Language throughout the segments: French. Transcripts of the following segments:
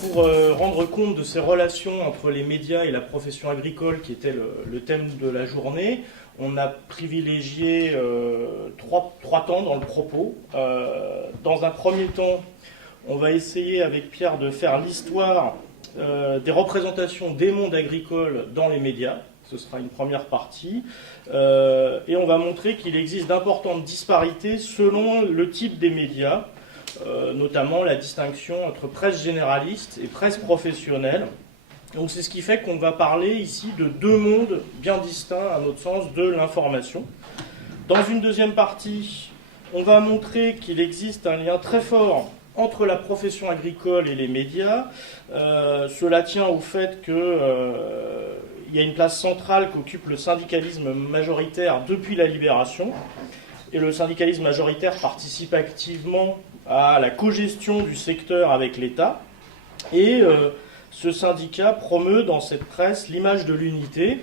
pour rendre compte de ces relations entre les médias et la profession agricole, qui était le thème de la journée, on a privilégié trois temps dans le propos. Dans un premier temps, on va essayer avec Pierre de faire l'histoire des représentations des mondes agricoles dans les médias. Ce sera une première partie. Et on va montrer qu'il existe d'importantes disparités selon le type des médias, notamment la distinction entre presse généraliste et presse professionnelle. Donc c'est ce qui fait qu'on va parler ici de deux mondes bien distincts, à notre sens, de l'information. Dans une deuxième partie, on va montrer qu'il existe un lien très fort entre la profession agricole et les médias. Cela tient au fait qu'il y a une place centrale qu'occupe le syndicalisme majoritaire depuis la Libération. Et le syndicalisme majoritaire participe activement à la cogestion du secteur avec l'État. Et ce syndicat promeut dans cette presse l'image de l'unité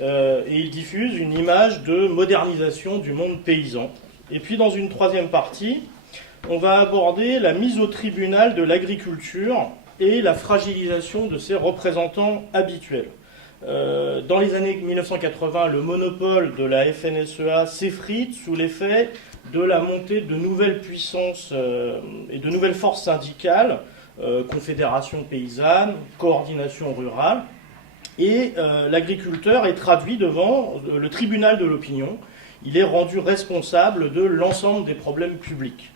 et il diffuse une image de modernisation du monde paysan. Et puis dans une troisième partie, on va aborder la mise au tribunal de l'agriculture et la fragilisation de ses représentants habituels. Dans les années 1980, le monopole de la FNSEA s'effrite sous l'effet de la montée de nouvelles puissances et de nouvelles forces syndicales, confédération paysanne, coordination rurale, et l'agriculteur est traduit devant le tribunal de l'opinion. Il est rendu responsable de l'ensemble des problèmes publics.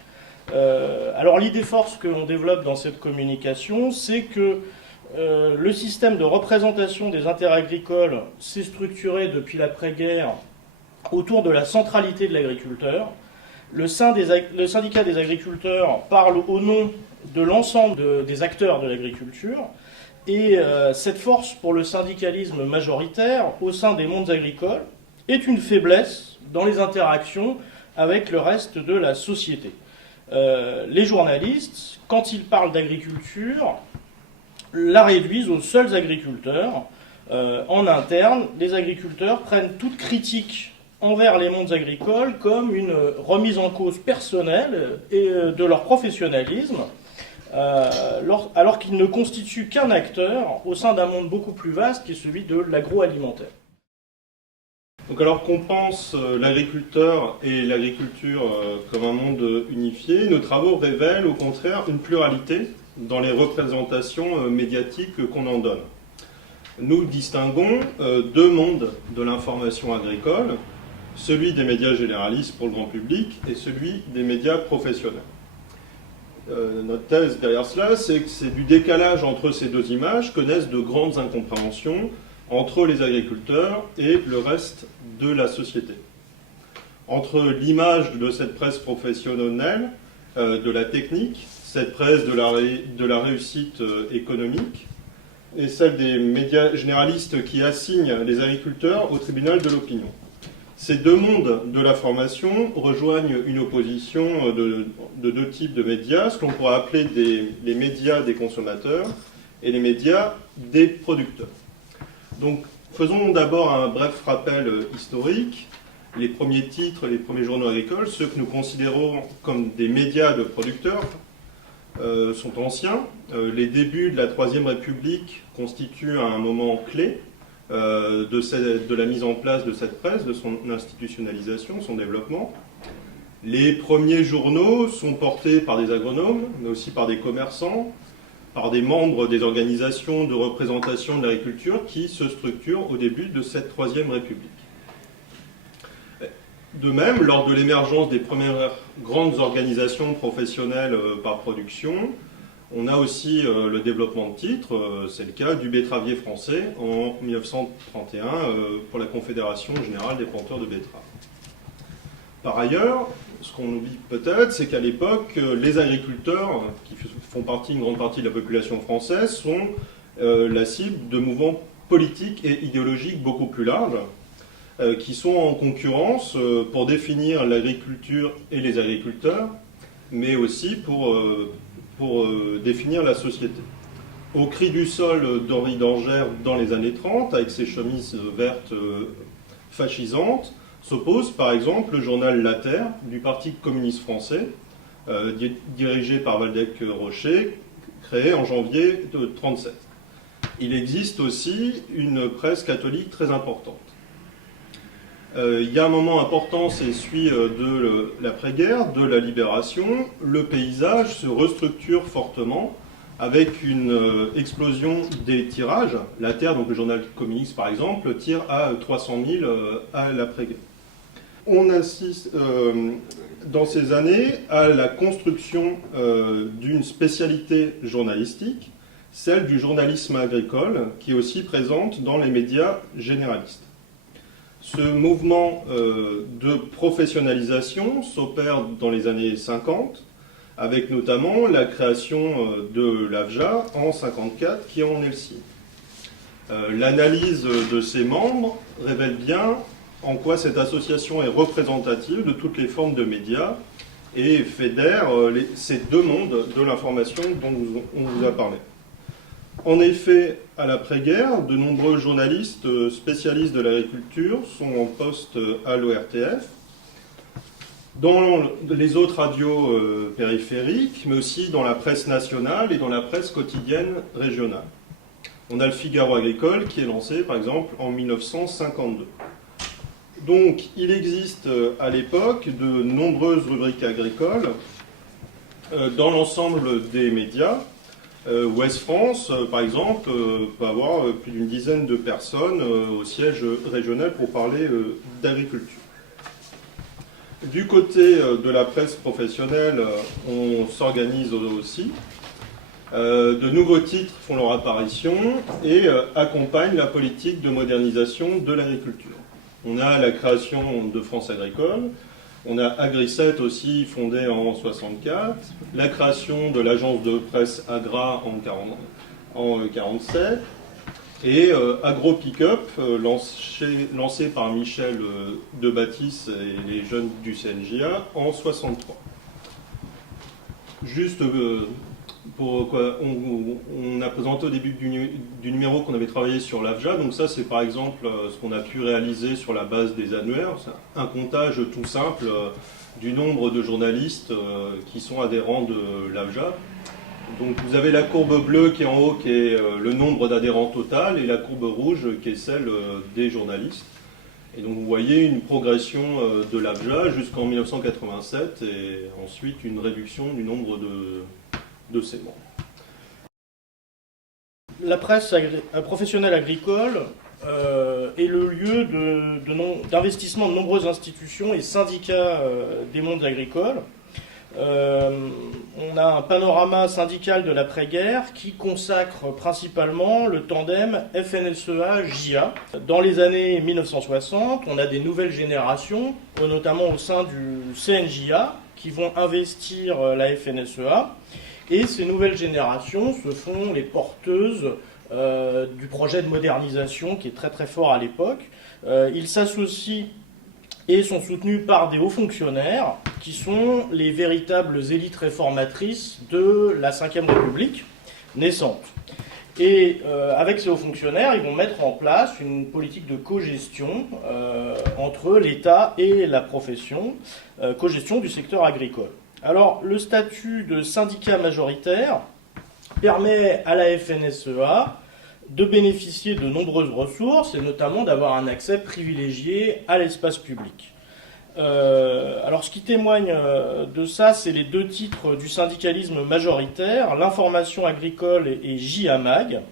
Alors l'idée force que l'on développe dans cette communication, c'est que le système de représentation des intérêts agricoles s'est structuré depuis l'après-guerre autour de la centralité de l'agriculteur. Le syndicat des agriculteurs parle au nom de l'ensemble des acteurs de l'agriculture et cette force pour le syndicalisme majoritaire au sein des mondes agricoles est une faiblesse dans les interactions avec le reste de la société. Les journalistes, quand ils parlent d'agriculture, la réduisent aux seuls agriculteurs. En interne, les agriculteurs prennent toute critique envers les mondes agricoles comme une remise en cause personnelle de leur professionnalisme, alors qu'ils ne constituent qu'un acteur au sein d'un monde beaucoup plus vaste qui est celui de l'agroalimentaire. Donc alors qu'on pense l'agriculteur et l'agriculture comme un monde unifié, nos travaux révèlent au contraire une pluralité dans les représentations médiatiques qu'on en donne. Nous distinguons deux mondes de l'information agricole, celui des médias généralistes pour le grand public et celui des médias professionnels. Notre thèse derrière cela, c'est que c'est du décalage entre ces deux images que naissent de grandes incompréhensions entre les agriculteurs et le reste de la société. Entre l'image de cette presse professionnelle, de la technique, cette presse de la réussite économique, et celle des médias généralistes qui assignent les agriculteurs au tribunal de l'opinion. Ces deux mondes de la formation rejoignent une opposition de deux types de médias, ce qu'on pourrait appeler les médias des consommateurs et les médias des producteurs. Donc, faisons d'abord un bref rappel historique. Les premiers titres, les premiers journaux agricoles, ceux que nous considérons comme des médias de producteurs, sont anciens. Les débuts de la Troisième République constituent un moment clé de la mise en place de cette presse, de son institutionnalisation, son développement. Les premiers journaux sont portés par des agronomes, mais aussi par des commerçants, par des membres des organisations de représentation de l'agriculture qui se structurent au début de cette Troisième République. De même, lors de l'émergence des premières grandes organisations professionnelles par production, on a aussi le développement de titres, c'est le cas du betteravier français en 1931 pour la Confédération générale des planteurs de betteraves. Par ailleurs, ce qu'on oublie peut-être, c'est qu'à l'époque, les agriculteurs, qui font partie, une grande partie de la population française, sont la cible de mouvements politiques et idéologiques beaucoup plus larges, qui sont en concurrence pour définir l'agriculture et les agriculteurs, mais aussi pour définir la société. Au cri du sol d'Henri d'Angers dans les années 30, avec ses chemises vertes fascisantes, s'oppose par exemple le journal La Terre du Parti communiste français, dirigé par Waldeck-Rochet, créée en janvier de 1937. Il existe aussi une presse catholique très importante. Il y a un moment important, c'est celui de l'après-guerre, de la libération. Le paysage se restructure fortement avec une explosion des tirages. La Terre, donc le journal communiste par exemple, tire à 300 000 à l'après-guerre. On assiste dans ces années à la construction d'une spécialité journalistique, celle du journalisme agricole, qui est aussi présente dans les médias généralistes. Ce mouvement de professionnalisation s'opère dans les années 50, avec notamment la création de l'AVJA en 1954, qui en est le signe. L'analyse de ses membres révèle bien en quoi cette association est représentative de toutes les formes de médias et fédère ces deux mondes de l'information dont on vous a parlé. En effet, à l'après-guerre, de nombreux journalistes spécialistes de l'agriculture sont en poste à l'ORTF, dans les autres radios périphériques, mais aussi dans la presse nationale et dans la presse quotidienne régionale. On a le Figaro agricole qui est lancé, par exemple, en 1952. Donc, il existe à l'époque de nombreuses rubriques agricoles dans l'ensemble des médias. Ouest France, par exemple, peut avoir plus d'une dizaine de personnes au siège régional pour parler d'agriculture. Du côté de la presse professionnelle, on s'organise aussi. De nouveaux titres font leur apparition et accompagnent la politique de modernisation de l'agriculture. On a la création de France Agricole, on a Agri7 aussi, fondée en 1964, la création de l'agence de presse Agra en 1947, et Agro Pick-up, lancé par Michel Debatisse et les jeunes du CNJA en 1963. Juste on a présenté au début du numéro qu'on avait travaillé sur l'AVJA, donc ça c'est par exemple ce qu'on a pu réaliser sur la base des annuaires, c'est un comptage tout simple du nombre de journalistes qui sont adhérents de l'AVJA. Donc vous avez la courbe bleue qui est en haut, qui est le nombre d'adhérents total, et la courbe rouge qui est celle des journalistes. Et donc vous voyez une progression de l'AVJA jusqu'en 1987 et ensuite une réduction du nombre de ses membres. La presse professionnelle agricole est le lieu d'investissement de nombreuses institutions et syndicats des mondes agricoles. On a un panorama syndical de l'après-guerre qui consacre principalement le tandem FNSEA-JA. Dans les années 1960, on a des nouvelles générations, notamment au sein du CNJA, qui vont investir la FNSEA. Et ces nouvelles générations se font les porteuses du projet de modernisation qui est très très fort à l'époque. Ils s'associent et sont soutenus par des hauts fonctionnaires qui sont les véritables élites réformatrices de la Ve République naissante. Et avec ces hauts fonctionnaires, ils vont mettre en place une politique de cogestion entre l'État et la profession, cogestion du secteur agricole. Alors, le statut de syndicat majoritaire permet à la FNSEA de bénéficier de nombreuses ressources et notamment d'avoir un accès privilégié à l'espace public. Alors, ce qui témoigne de ça, c'est les deux titres du syndicalisme majoritaire, l'information agricole et JA-MAG.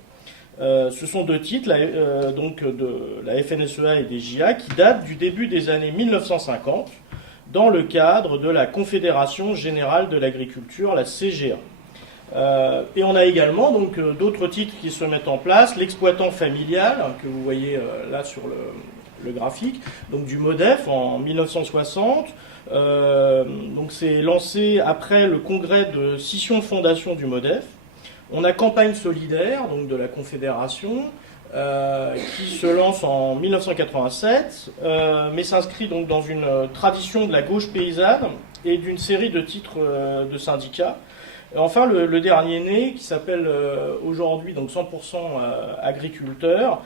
Ce sont deux titres donc de la FNSEA et des JA qui datent du début des années 1950 dans le cadre de la Confédération Générale de l'Agriculture, la CGA. Et on a également donc d'autres titres qui se mettent en place, l'exploitant familial, que vous voyez là sur le graphique, donc du MODEF en 1960. Donc c'est lancé après le congrès de scission-fondation du MODEF. On a Campagne solidaire, donc de la Confédération, qui se lance en 1987, mais s'inscrit donc dans une tradition de la gauche paysanne et d'une série de titres de syndicats. Enfin, le dernier né, qui s'appelle aujourd'hui donc 100% agriculteur,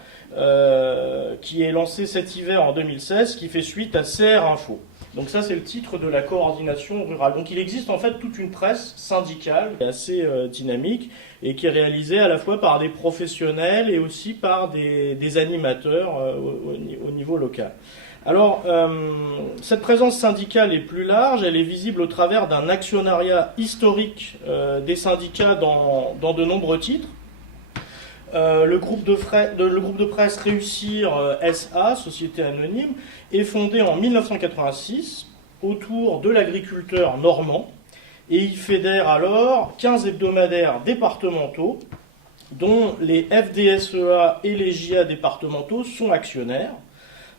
qui est lancé cet hiver en 2016, qui fait suite à CR Info. Donc ça, c'est le titre de la coordination rurale. Donc il existe en fait toute une presse syndicale assez dynamique et qui est réalisée à la fois par des professionnels et aussi par des animateurs au niveau local. Alors, cette présence syndicale est plus large, elle est visible au travers d'un actionnariat historique des syndicats dans de nombreux titres. Le groupe de presse Réussir SA, Société Anonyme, est fondé en 1986 autour de l'agriculteur normand et il fédère alors 15 hebdomadaires départementaux dont les FDSEA et les JA départementaux sont actionnaires.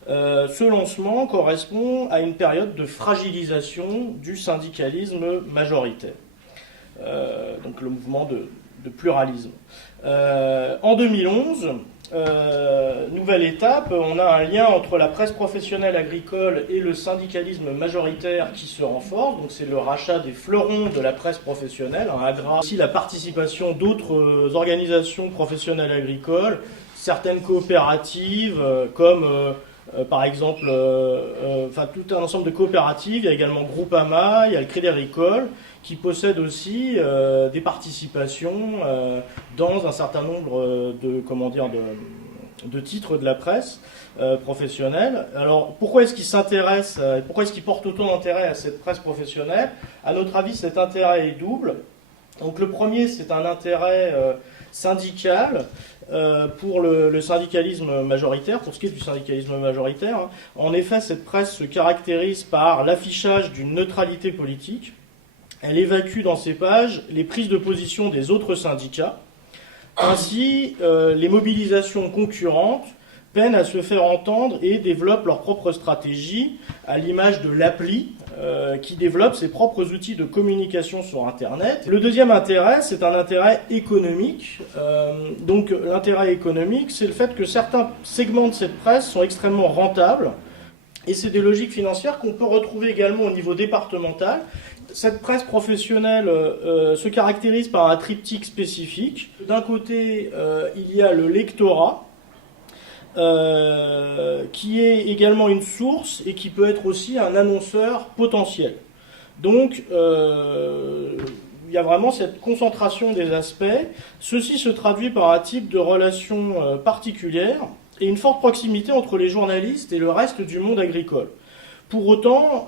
Ce lancement correspond à une période de fragilisation du syndicalisme majoritaire, donc le mouvement de pluralisme. En 2011, nouvelle étape, on a un lien entre la presse professionnelle agricole et le syndicalisme majoritaire qui se renforce, donc c'est le rachat des fleurons de la presse professionnelle, Agra, aussi la participation d'autres organisations professionnelles agricoles, certaines coopératives comme par exemple, tout un ensemble de coopératives. Il y a également Groupama, il y a le Crédit Agricole, qui possèdent aussi des participations dans un certain nombre de titres de la presse professionnelle. Alors, pourquoi est-ce qu'ils s'intéressent, pourquoi est-ce qu'ils portent autant d'intérêt à cette presse professionnelle? À notre avis, cet intérêt est double. Donc, le premier, c'est un intérêt syndical. Pour le syndicalisme majoritaire, pour ce qui est du syndicalisme majoritaire. En effet, cette presse se caractérise par l'affichage d'une neutralité politique. Elle évacue dans ses pages les prises de position des autres syndicats. Ainsi, les mobilisations concurrentes peinent à se faire entendre et développent leur propre stratégie, à l'image de l'appli, qui développe ses propres outils de communication sur Internet. Le deuxième intérêt, c'est un intérêt économique. Donc l'intérêt économique, c'est le fait que certains segments de cette presse sont extrêmement rentables, et c'est des logiques financières qu'on peut retrouver également au niveau départemental. Cette presse professionnelle se caractérise par un triptyque spécifique. D'un côté, il y a le lectorat, qui est également une source et qui peut être aussi un annonceur potentiel. Donc, il y a vraiment cette concentration des aspects. Ceci se traduit par un type de relation particulière et une forte proximité entre les journalistes et le reste du monde agricole. Pour autant,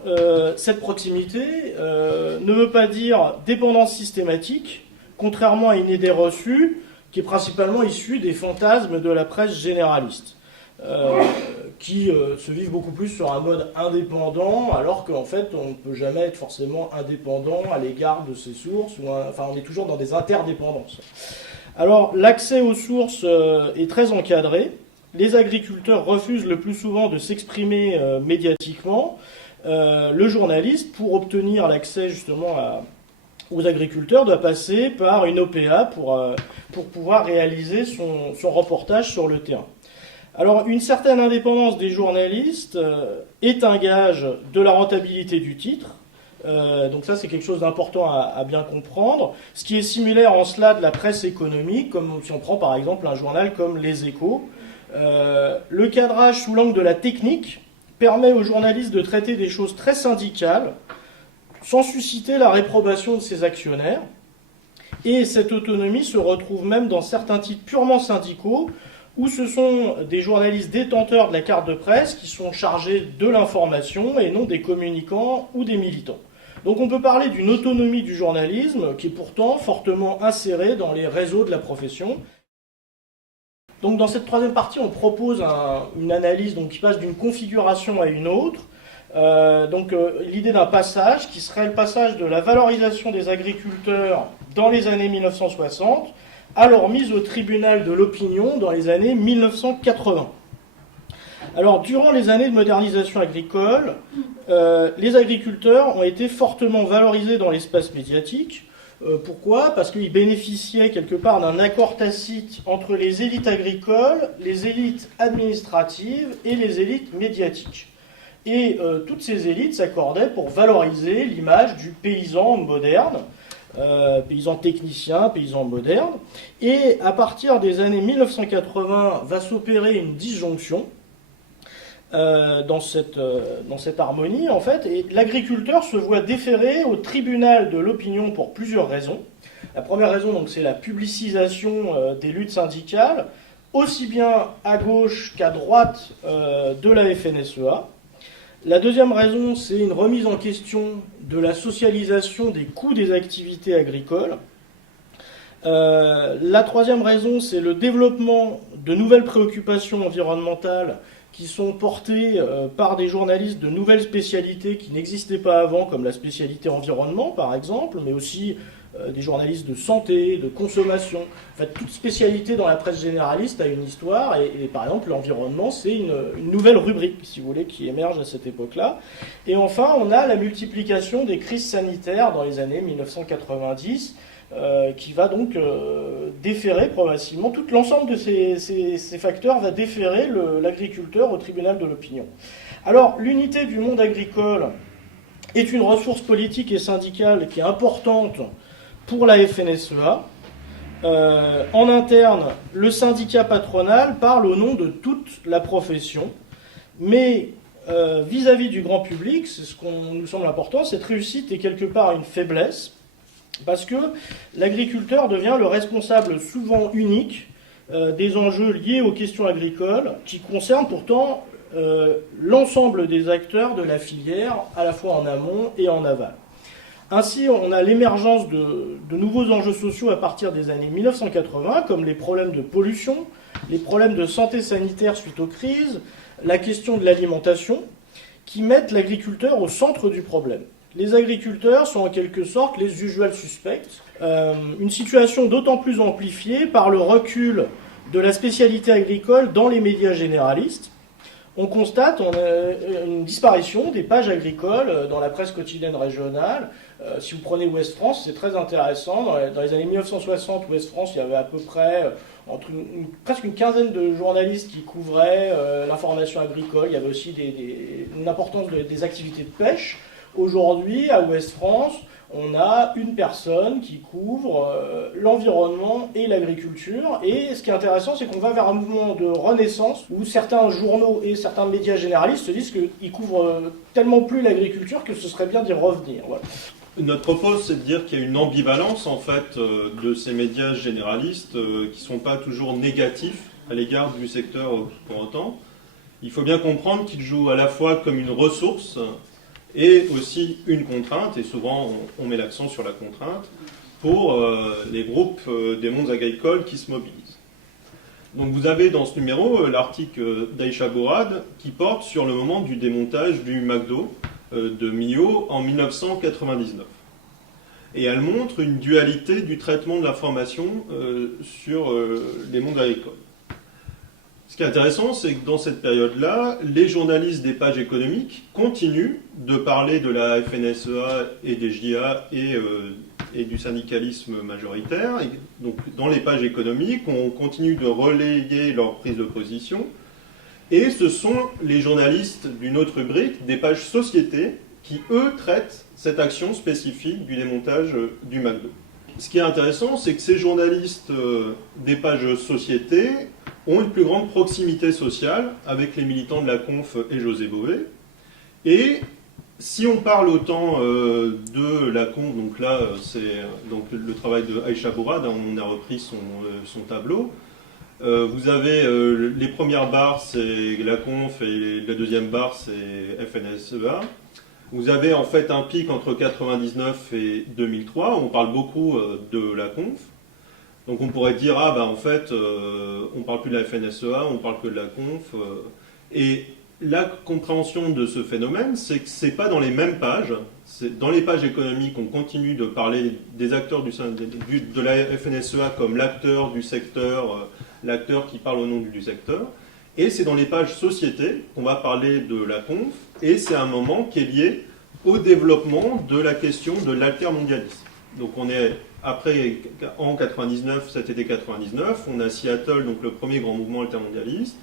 cette proximité ne veut pas dire dépendance systématique, contrairement à une idée reçue qui est principalement issue des fantasmes de la presse généraliste. Qui se vivent beaucoup plus sur un mode indépendant, alors qu'en fait on ne peut jamais être forcément indépendant à l'égard de ses sources, on est toujours dans des interdépendances. Alors l'accès aux sources est très encadré, les agriculteurs refusent le plus souvent de s'exprimer médiatiquement, le journaliste, pour obtenir l'accès justement aux agriculteurs, doit passer par une OPA pour pouvoir réaliser son reportage sur le terrain. Alors, une certaine indépendance des journalistes est un gage de la rentabilité du titre. Donc ça, c'est quelque chose d'important à bien comprendre. Ce qui est similaire en cela de la presse économique, comme si on prend par exemple un journal comme Les Échos. Le cadrage sous l'angle de la technique permet aux journalistes de traiter des choses très syndicales, sans susciter la réprobation de ses actionnaires. Et cette autonomie se retrouve même dans certains titres purement syndicaux, où ce sont des journalistes détenteurs de la carte de presse qui sont chargés de l'information et non des communicants ou des militants. Donc on peut parler d'une autonomie du journalisme qui est pourtant fortement insérée dans les réseaux de la profession. Donc dans cette troisième partie, on propose une analyse qui passe d'une configuration à une autre. L'idée d'un passage qui serait le passage de la valorisation des agriculteurs dans les années 1960 à leur mise au tribunal de l'opinion dans les années 1980. Alors, durant les années de modernisation agricole, les agriculteurs ont été fortement valorisés dans l'espace médiatique. Pourquoi ? Parce qu'ils bénéficiaient quelque part d'un accord tacite entre les élites agricoles, les élites administratives et les élites médiatiques. Et toutes ces élites s'accordaient pour valoriser l'image du paysan moderne, paysan technicien, paysan moderne. Et à partir des années 1980, va s'opérer une disjonction. dans cette harmonie, en fait, et l'agriculteur se voit déférer au tribunal de l'opinion pour plusieurs raisons. La première raison, donc, c'est la publicisation des luttes syndicales, aussi bien à gauche qu'à droite de la FNSEA. La deuxième raison, c'est une remise en question de la socialisation des coûts des activités agricoles. La troisième raison, c'est le développement de nouvelles préoccupations environnementales qui sont portées par des journalistes de nouvelles spécialités qui n'existaient pas avant, comme la spécialité environnement par exemple, mais aussi des journalistes de santé, de consommation. En fait, toute spécialité dans la presse généraliste a une histoire, et par exemple l'environnement, c'est une nouvelle rubrique, si vous voulez, qui émerge à cette époque-là. Et enfin, on a la multiplication des crises sanitaires dans les années 1990, qui va donc déférer progressivement, tout l'ensemble de ces facteurs va déférer l'agriculteur au tribunal de l'opinion. Alors, l'unité du monde agricole est une ressource politique et syndicale qui est importante pour la FNSEA. En interne, le syndicat patronal parle au nom de toute la profession, mais vis-à-vis du grand public, c'est ce qu'on nous semble important, cette réussite est quelque part une faiblesse, parce que l'agriculteur devient le responsable souvent unique des enjeux liés aux questions agricoles, qui concernent pourtant l'ensemble des acteurs de la filière, à la fois en amont et en aval. Ainsi, on a l'émergence de nouveaux enjeux sociaux à partir des années 1980, comme les problèmes de pollution, les problèmes de santé sanitaire suite aux crises, la question de l'alimentation, qui mettent l'agriculteur au centre du problème. Les agriculteurs sont en quelque sorte les usual suspects, une situation d'autant plus amplifiée par le recul de la spécialité agricole dans les médias généralistes. On constate une disparition des pages agricoles dans la presse quotidienne régionale. Si vous prenez Ouest France, c'est très intéressant. Dans les années 1960, Ouest France, il y avait à peu près presque une quinzaine de journalistes qui couvraient l'information agricole. Il y avait aussi une importance des activités de pêche. Aujourd'hui, à Ouest France, on a une personne qui couvre l'environnement et l'agriculture. Et ce qui est intéressant, c'est qu'on va vers un mouvement de renaissance où certains journaux et certains médias généralistes se disent qu'ils couvrent tellement plus l'agriculture que ce serait bien d'y revenir. Voilà. Notre propos, c'est de dire qu'il y a une ambivalence en fait de ces médias généralistes qui ne sont pas toujours négatifs à l'égard du secteur pour autant. Il faut bien comprendre qu'ils jouent à la fois comme une ressource et aussi une contrainte, et souvent on met l'accent sur la contrainte, pour les groupes des mondes agricoles qui se mobilisent. Donc vous avez dans ce numéro l'article d'Aïcha Bourad qui porte sur le moment du démontage du McDo de Millau en 1999. Et elle montre une dualité du traitement de l'information sur les mondes agricoles. Ce qui est intéressant, c'est que dans cette période-là, les journalistes des pages économiques continuent de parler de la FNSEA et des JA et du syndicalisme majoritaire. Et donc, dans les pages économiques, on continue de relayer leur prise de position. Et ce sont les journalistes d'une autre rubrique, des pages société, qui, eux, traitent cette action spécifique du démontage du McDo. Ce qui est intéressant, c'est que ces journalistes des pages société ont une plus grande proximité sociale avec les militants de la Conf et José Bové. Et si on parle autant de la Conf, donc là c'est donc le travail de Aïcha Bourad, on a repris son tableau. Vous avez les premières barres, c'est la Conf, et la deuxième barre, c'est FNSEA. Vous avez en fait un pic entre 1999 et 2003, on parle beaucoup de la Conf. Donc on pourrait dire, en fait, on ne parle plus de la FNSEA, on parle que de la Conf. Et la compréhension de ce phénomène, c'est que ce n'est pas dans les mêmes pages. Dans les pages économiques, on continue de parler des acteurs de la FNSEA comme l'acteur du secteur, l'acteur qui parle au nom du secteur. Et c'est dans les pages société qu'on va parler de la Conf, et c'est un moment qui est lié au développement de la question de l'altermondialisme. Donc on est après, en 99, cet été 99, on a Seattle, donc le premier grand mouvement altermondialiste,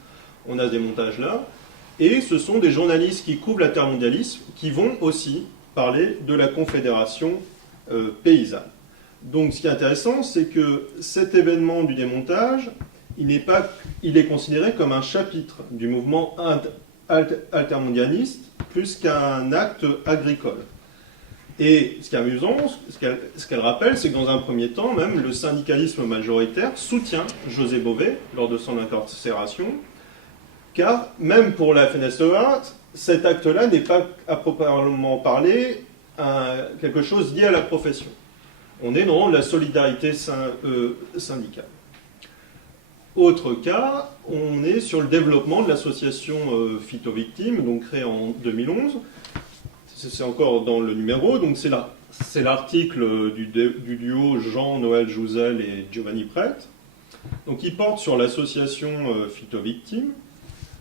on a ce démontage-là, et ce sont des journalistes qui couvrent l'altermondialisme qui vont aussi parler de la confédération paysanne. Donc ce qui est intéressant, c'est que cet événement du démontage, il est considéré comme un chapitre du mouvement altermondialiste plus qu'un acte agricole. Et ce qui est amusant, ce qu'elle rappelle, c'est que dans un premier temps, même le syndicalisme majoritaire soutient José Bové lors de son incarcération, car même pour la FNSEA, cet acte-là n'est pas à proprement parler quelque chose lié à la profession. On est dans la solidarité syndicale. Autre cas, on est sur le développement de l'association Phytovictimes, donc créée en 2011. C'est encore dans le numéro, donc c'est l'article du duo Jean-Noël Jouzel et Giovanni Prete. Donc il porte sur l'association Phytovictimes.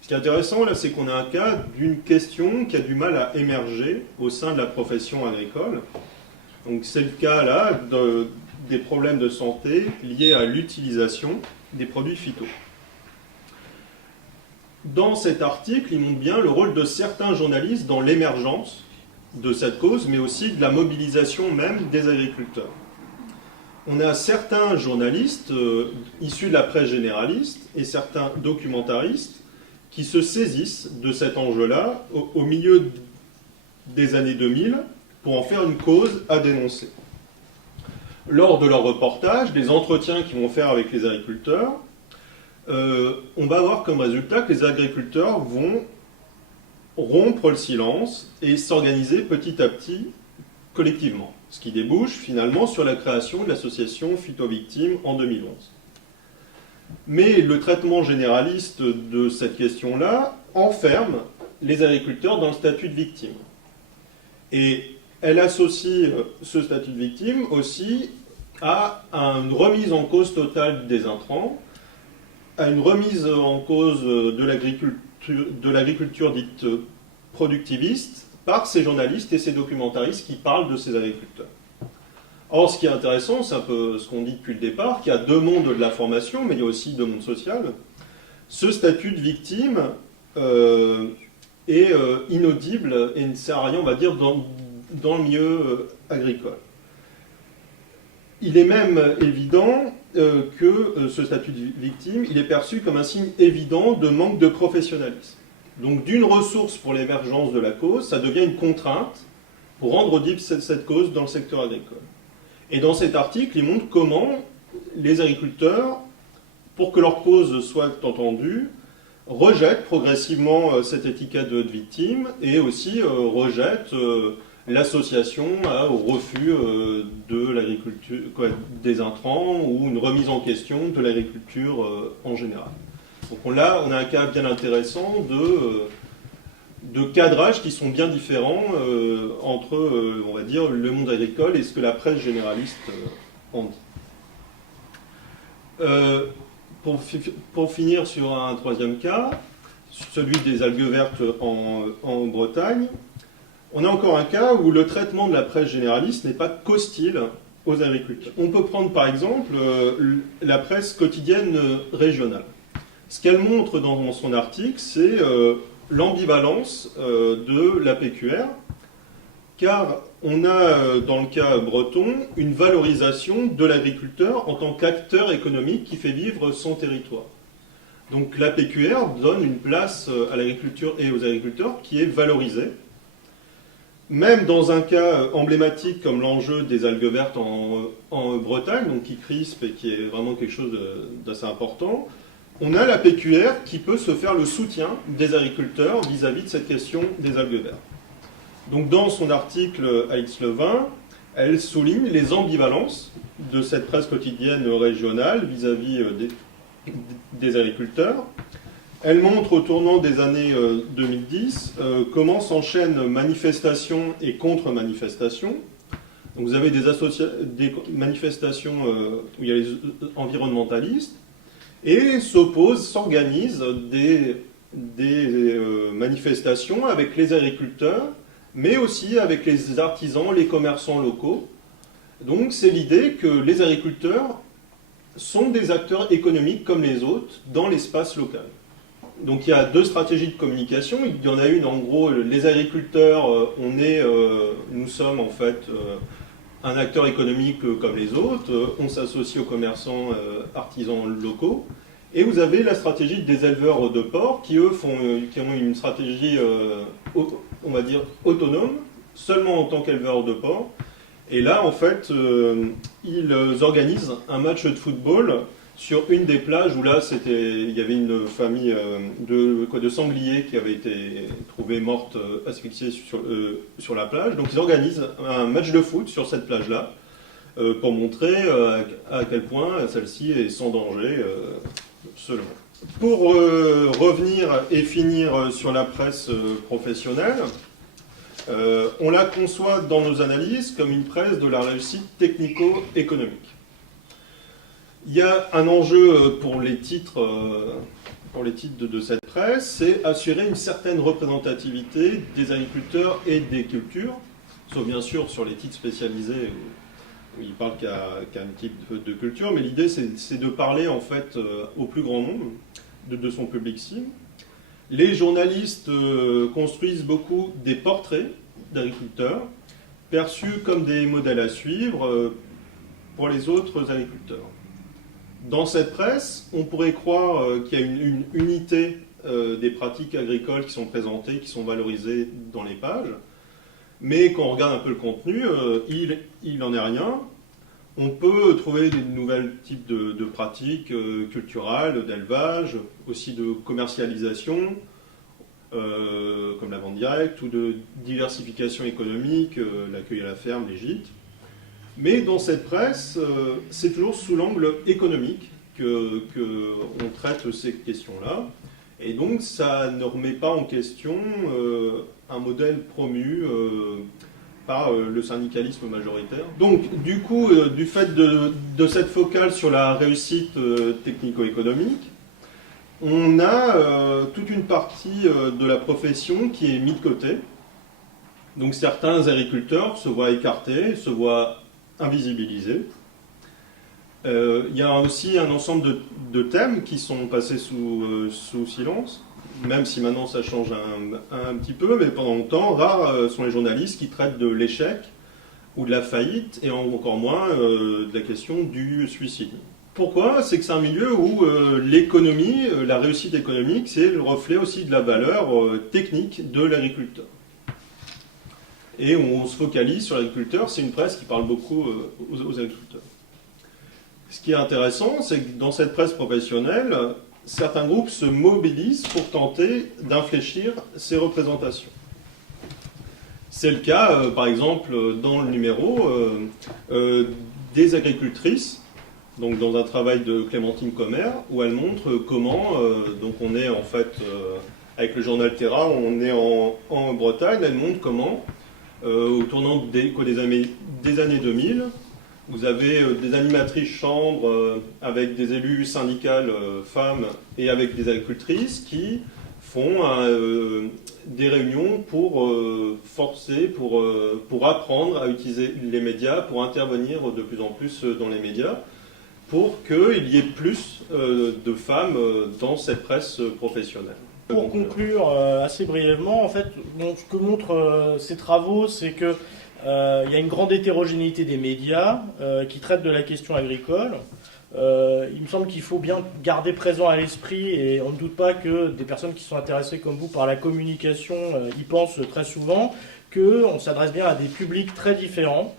Ce qui est intéressant là, c'est qu'on a un cas d'une question qui a du mal à émerger au sein de la profession agricole. Donc c'est le cas là des problèmes de santé liés à l'utilisation des produits phyto. Dans cet article, il montre bien le rôle de certains journalistes dans l'émergence de cette cause, mais aussi de la mobilisation même des agriculteurs. On a certains journalistes issus de la presse généraliste et certains documentaristes qui se saisissent de cet enjeu-là au milieu des années 2000 pour en faire une cause à dénoncer. Lors de leurs reportages, des entretiens qu'ils vont faire avec les agriculteurs, on va avoir comme résultat que les agriculteurs vont rompre le silence et s'organiser petit à petit collectivement, ce qui débouche finalement sur la création de l'association Phytovictimes en 2011. Mais le traitement généraliste de cette question-là enferme les agriculteurs dans le statut de victime. Et elle associe ce statut de victime aussi à une remise en cause totale des intrants, à une remise en cause de l'agriculture dite productiviste par ces journalistes et ces documentaristes qui parlent de ces agriculteurs. Or, ce qui est intéressant, c'est un peu ce qu'on dit depuis le départ, qu'il y a deux mondes de l'information, mais il y a aussi deux mondes sociaux. Ce statut de victime est inaudible et ne sert à rien, on va dire, dans le milieu agricole. Il est même évident que ce statut de victime, il est perçu comme un signe évident de manque de professionnalisme. Donc d'une ressource pour l'émergence de la cause, ça devient une contrainte pour rendre audible cette cause dans le secteur agricole. Et dans cet article, il montre comment les agriculteurs, pour que leur cause soit entendue, rejettent progressivement cette étiquette de victime et aussi rejettent l'association au refus de l'agriculture, des intrants ou une remise en question de l'agriculture en général. Donc là, on a un cas bien intéressant de cadrages qui sont bien différents entre, on va dire, le monde agricole et ce que la presse généraliste en dit. Pour finir sur un troisième cas, celui des algues vertes en Bretagne, on a encore un cas où le traitement de la presse généraliste n'est pas qu'hostile aux agriculteurs. On peut prendre par exemple la presse quotidienne régionale. Ce qu'elle montre dans son article, c'est l'ambivalence de la PQR, car on a dans le cas breton une valorisation de l'agriculteur en tant qu'acteur économique qui fait vivre son territoire. Donc la PQR donne une place à l'agriculture et aux agriculteurs qui est valorisée. Même dans un cas emblématique comme l'enjeu des algues vertes en Bretagne, donc qui crispe et qui est vraiment quelque chose d'assez important, on a la PQR qui peut se faire le soutien des agriculteurs vis-à-vis de cette question des algues vertes. Donc dans son article Alix Levin, elle souligne les ambivalences de cette presse quotidienne régionale vis-à-vis des agriculteurs. Elle montre au tournant des années 2010 comment s'enchaînent manifestations et contre-manifestations. Donc vous avez des manifestations où il y a les environnementalistes et s'organisent des manifestations avec les agriculteurs, mais aussi avec les artisans, les commerçants locaux. Donc c'est l'idée que les agriculteurs sont des acteurs économiques comme les autres dans l'espace local. Donc il y a deux stratégies de communication. Il y en a une, en gros, les agriculteurs, nous sommes en fait un acteur économique comme les autres, on s'associe aux commerçants artisans locaux. Et vous avez la stratégie des éleveurs de porc qui, eux, qui ont une stratégie, on va dire, autonome, seulement en tant qu'éleveurs de porc. Et là, en fait, ils organisent un match de football sur une des plages où là, il y avait une famille de sangliers qui avait été trouvée morte, asphyxiée sur la plage. Donc ils organisent un match de foot sur cette plage-là pour montrer à quel point celle-ci est sans danger, selon. Pour revenir et finir sur la presse professionnelle, on la conçoit dans nos analyses comme une presse de la réussite technico-économique. Il y a un enjeu pour les titres de cette presse, c'est assurer une certaine représentativité des agriculteurs et des cultures, sauf bien sûr sur les titres spécialisés où il ne parle qu'à un type de culture, mais l'idée c'est de parler en fait au plus grand nombre de son public cible. Les journalistes construisent beaucoup des portraits d'agriculteurs, perçus comme des modèles à suivre pour les autres agriculteurs. Dans cette presse, on pourrait croire qu'il y a une unité des pratiques agricoles qui sont présentées, qui sont valorisées dans les pages, mais quand on regarde un peu le contenu, il n'en est rien. On peut trouver des nouveaux types de pratiques culturelles, d'élevage, aussi de commercialisation, comme la vente directe, ou de diversification économique, l'accueil à la ferme, les gîtes. Mais dans cette presse, c'est toujours sous l'angle économique qu'on traite ces questions-là. Et donc, ça ne remet pas en question un modèle promu par le syndicalisme majoritaire. Donc, du coup, du fait de cette focale sur la réussite technico-économique, on a toute une partie de la profession qui est mise de côté. Donc, certains agriculteurs se voient écartés, se voient invisibilisés. Il y a aussi un ensemble de thèmes qui sont passés sous silence, même si maintenant ça change un petit peu, mais pendant longtemps, rares sont les journalistes qui traitent de l'échec ou de la faillite, et encore moins de la question du suicide. Pourquoi? C'est que c'est un milieu où l'économie, la réussite économique, c'est le reflet aussi de la valeur technique de l'agriculteur. Et on se focalise sur l'agriculteur, c'est une presse qui parle beaucoup aux agriculteurs. Ce qui est intéressant, c'est que dans cette presse professionnelle, certains groupes se mobilisent pour tenter d'infléchir ces représentations. C'est le cas, par exemple, dans le numéro des agricultrices, donc dans un travail de Clémentine Commère, où elle montre comment, donc on est en fait, avec le journal Terra, on est en Bretagne, elle montre comment, au tournant des années 2000, vous avez des animatrices chambres avec des élus syndicales femmes et avec des agricultrices qui font des réunions pour forcer, pour apprendre à utiliser les médias, pour intervenir de plus en plus dans les médias, pour qu'il y ait plus de femmes dans cette presse professionnelle. Pour conclure assez brièvement, en fait, ce que montrent ces travaux, c'est que il y a une grande hétérogénéité des médias qui traitent de la question agricole. Il me semble qu'il faut bien garder présent à l'esprit, et on ne doute pas que des personnes qui sont intéressées comme vous par la communication y pensent très souvent, qu'on s'adresse bien à des publics très différents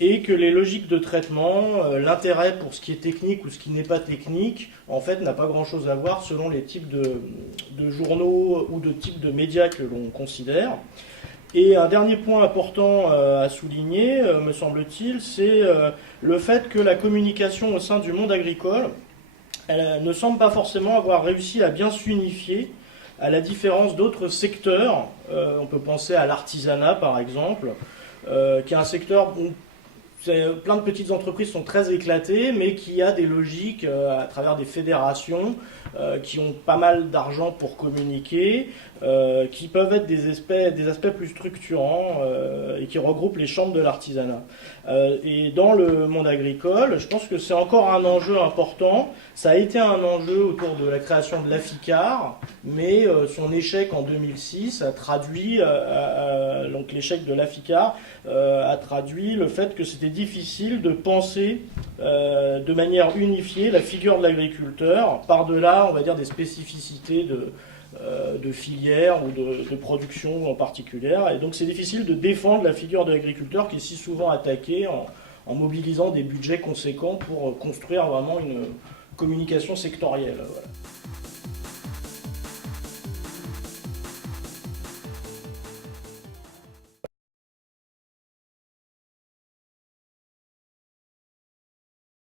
et que les logiques de traitement, l'intérêt pour ce qui est technique ou ce qui n'est pas technique, en fait, n'a pas grand-chose à voir selon les types de journaux ou de types de médias que l'on considère. Et un dernier point important à souligner, me semble-t-il, c'est le fait que la communication au sein du monde agricole, elle ne semble pas forcément avoir réussi à bien s'unifier, à la différence d'autres secteurs. On peut penser à l'artisanat, par exemple, qui est un secteur où plein de petites entreprises sont très éclatées, mais qui a des logiques à travers des fédérations qui ont pas mal d'argent pour communiquer, qui peuvent être des aspects plus structurants et qui regroupent les chambres de l'artisanat. Et dans le monde agricole, je pense que c'est encore un enjeu important. Ça a été un enjeu autour de la création de l'AFICAR, mais son échec en 2006 a traduit, donc l'échec de l'AFICAR a traduit le fait que c'était difficile de penser de manière unifiée la figure de l'agriculteur par-delà, on va dire, des spécificités de filière ou de production en particulier. Et donc c'est difficile de défendre la figure de l'agriculteur qui est si souvent attaquée en mobilisant des budgets conséquents pour construire vraiment une communication sectorielle. Voilà.